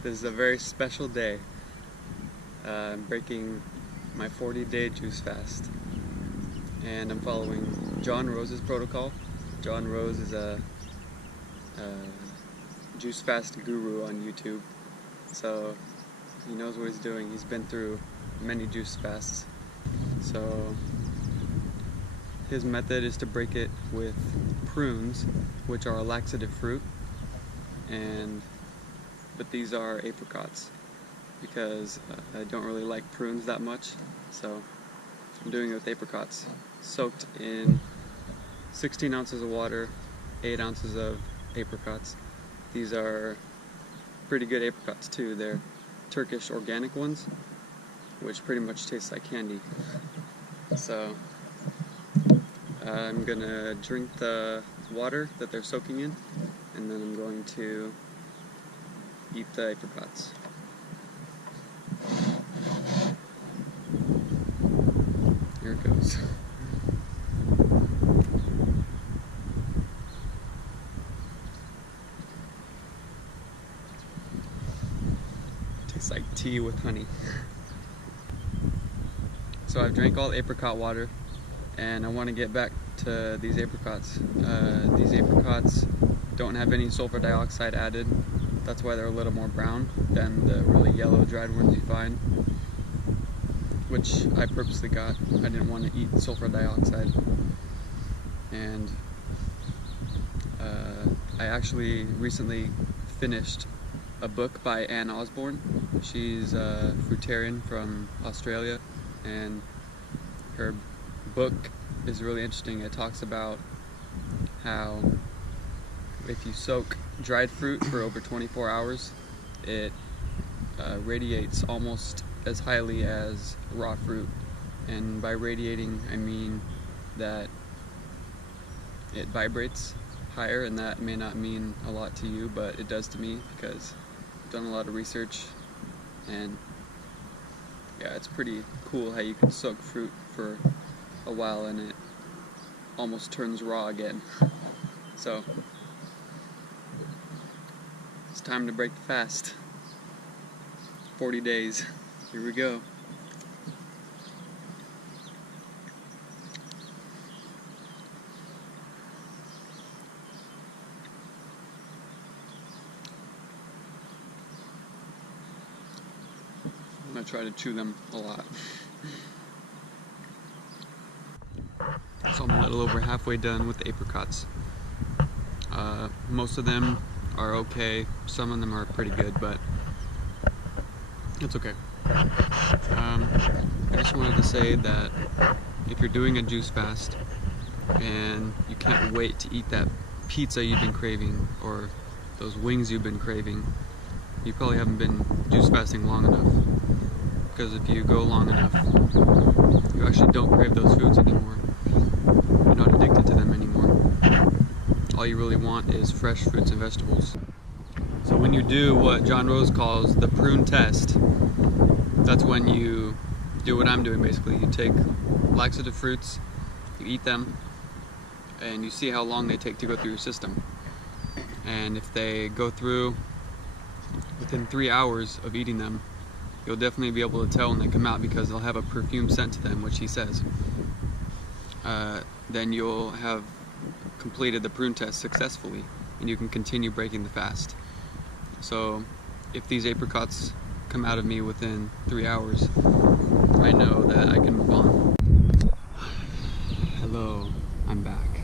This is a very special day. I'm breaking my 40-day juice fast, and I'm following John Rose's protocol. John Rose is a juice fast guru on YouTube, so he knows what he's doing. He's been through many juice fasts. So his method is to break it with prunes, which are a laxative fruit, but these are apricots because I don't really like prunes that much, so I'm doing it with apricots soaked in 16 ounces of water, 8 ounces of apricots. These are pretty good apricots too. They're Turkish organic ones, which pretty much taste like candy. So I'm gonna drink the water that they're soaking in, and then I'm going to eat the apricots. Here it goes. Tastes like tea with honey. So I've drank all the apricot water, and I want to get back to these apricots. These apricots don't have any sulfur dioxide added. That's why they're a little more brown than the really yellow dried ones you find, which I purposely got. I didn't want to eat sulfur dioxide. And I actually recently finished a book by Anne Osborne. She's a fruitarian from Australia, and her book is really interesting. It talks about how if you soak dried fruit for over 24 hours, it radiates almost as highly as raw fruit. And by radiating, I mean that it vibrates higher, and that may not mean a lot to you, but it does to me because I've done a lot of research, and yeah, it's pretty cool how you can soak fruit for a while and it almost turns raw again. So it's time to break the fast. 40 days. Here we go. I'm gonna try to chew them a lot. So I'm a little over halfway done with the apricots. Most of them are okay, some of them are pretty good, but it's okay. I just wanted to say that if you're doing a juice fast and you can't wait to eat that pizza you've been craving or those wings you've been craving, you probably haven't been juice fasting long enough. Because if you go long enough, you actually don't crave those foods anymore. You're not addicted to them anymore. All you really want is fresh fruits and vegetables. So when you do what John Rose calls the prune test, that's when you do what I'm doing basically. You take laxative fruits, you eat them, and you see how long they take to go through your system. And if they go through within 3 hours of eating them, you'll definitely be able to tell when they come out because they'll have a perfume scent to them, which he says. Then you'll have completed the prune test successfully, and you can continue breaking the fast. So if these apricots come out of me within 3 hours, I know that I can move on. Hello, I'm back.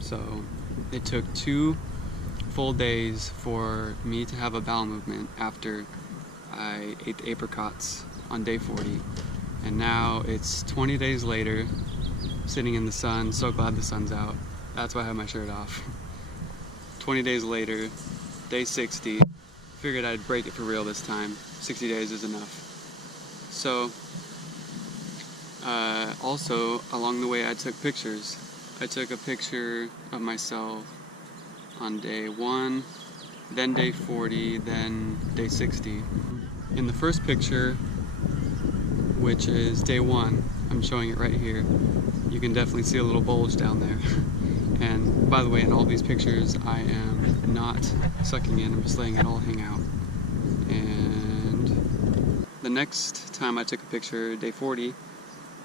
So it took 2 full days for me to have a bowel movement after I ate the apricots on day 40, and now it's 20 days later, sitting in the sun. So glad the sun's out. That's why I have my shirt off. 20 days later, day 60, figured I'd break it for real this time. 60 days is enough. So also along the way I took pictures. I took a picture of myself on day 1, then day 40, then day 60. In the first picture, which is day 1, I'm showing it right here, you can definitely see a little bulge down there. And by the way, in all these pictures, I am not sucking in, I'm just letting it all hang out. next time I took a picture, day 40,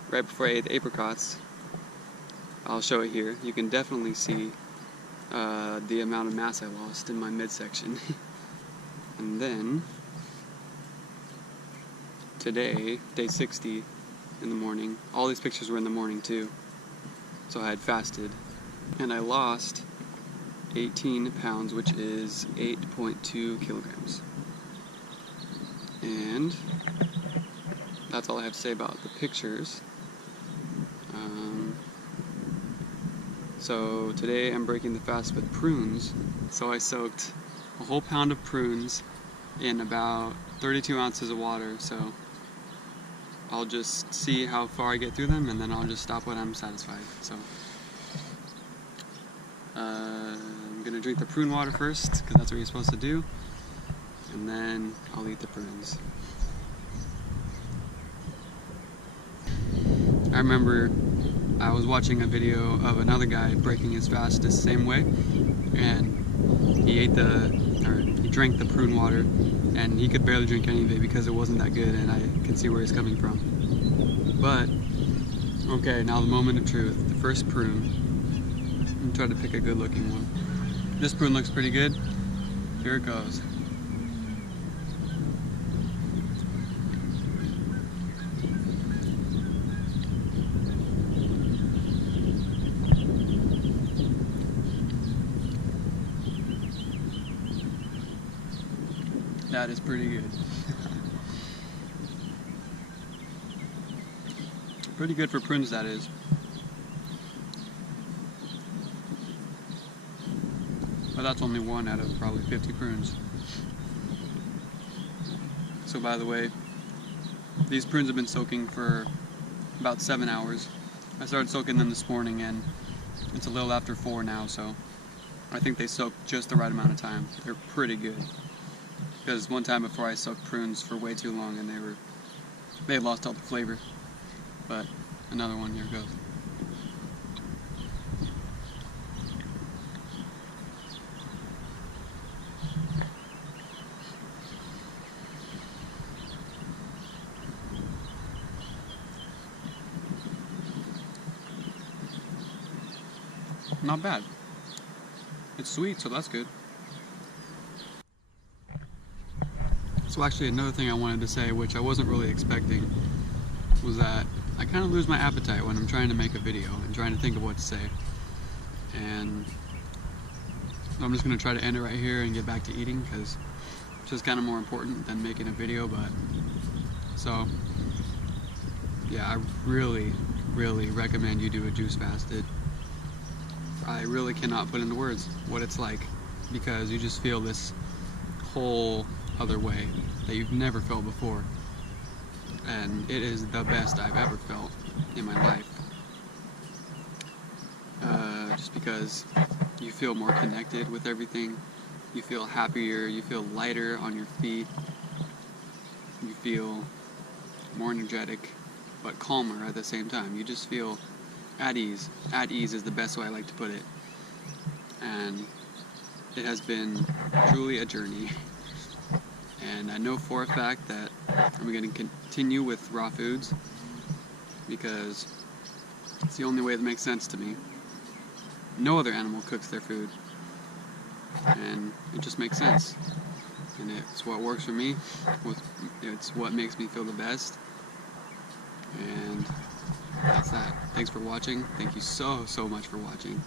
right before I ate the apricots, I'll show it here. You can definitely see the amount of mass I lost in my midsection. And then, today, day 60, in the morning, all these pictures were in the morning too, so I had fasted, and I lost 18 pounds, which is 8.2 kilograms. And that's all I have to say about the pictures. So today I'm breaking the fast with prunes. So I soaked a whole pound of prunes in about 32 ounces of water. So I'll just see how far I get through them, and then I'll just stop when I'm satisfied. So I'm gonna drink the prune water first, because that's what you're supposed to do, and then I'll eat the prunes. I remember I was watching a video of another guy breaking his fast the same way, and he drank the prune water, and he could barely drink any of it because it wasn't that good, and I can see where he's coming from. But, okay, now the moment of truth. The first prune. I'm trying to pick a good looking one. This prune looks pretty good. Here it goes. That is pretty good. Pretty good for prunes, that is. But that's only one out of probably 50 prunes. So by the way, these prunes have been soaking for about 7 hours. I started soaking them this morning, and it's a little after 4 now, so I think they soaked just the right amount of time. They're pretty good. Because one time before I soaked prunes for way too long, and they had lost all the flavor. But another one, here goes. Not bad. It's sweet, so that's good. So actually another thing I wanted to say, which I wasn't really expecting, was that I kind of lose my appetite when I'm trying to make a video and trying to think of what to say. And I'm just going to try to end it right here and get back to eating, because it's just kind of more important than making a video. But so yeah, I really recommend you do a juice fast. I really cannot put into words what it's like, because you just feel this whole other way that you've never felt before, and it is the best I've ever felt in my life. Just because you feel more connected with everything, you feel happier, you feel lighter on your feet, you feel more energetic but calmer at the same time. You just feel at ease. At ease is the best way I like to put it, and it has been truly a journey. And I know for a fact that I'm going to continue with raw foods, because it's the only way that makes sense to me. No other animal cooks their food, and it just makes sense. And it's what works for me, it's what makes me feel the best. And that's that. Thanks for watching. Thank you so much for watching.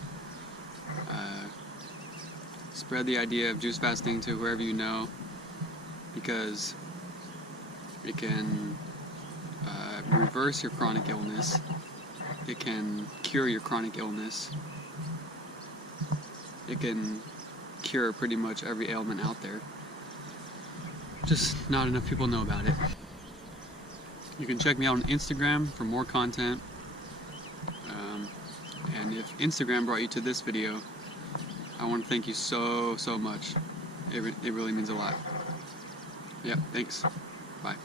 Spread the idea of juice fasting to whoever you know, because it can reverse your chronic illness. It can cure your chronic illness. It can cure pretty much every ailment out there. Just not enough people know about it. You can check me out on Instagram for more content. And if Instagram brought you to this video, I want to thank you so much. It really means a lot. Yep, thanks. Bye.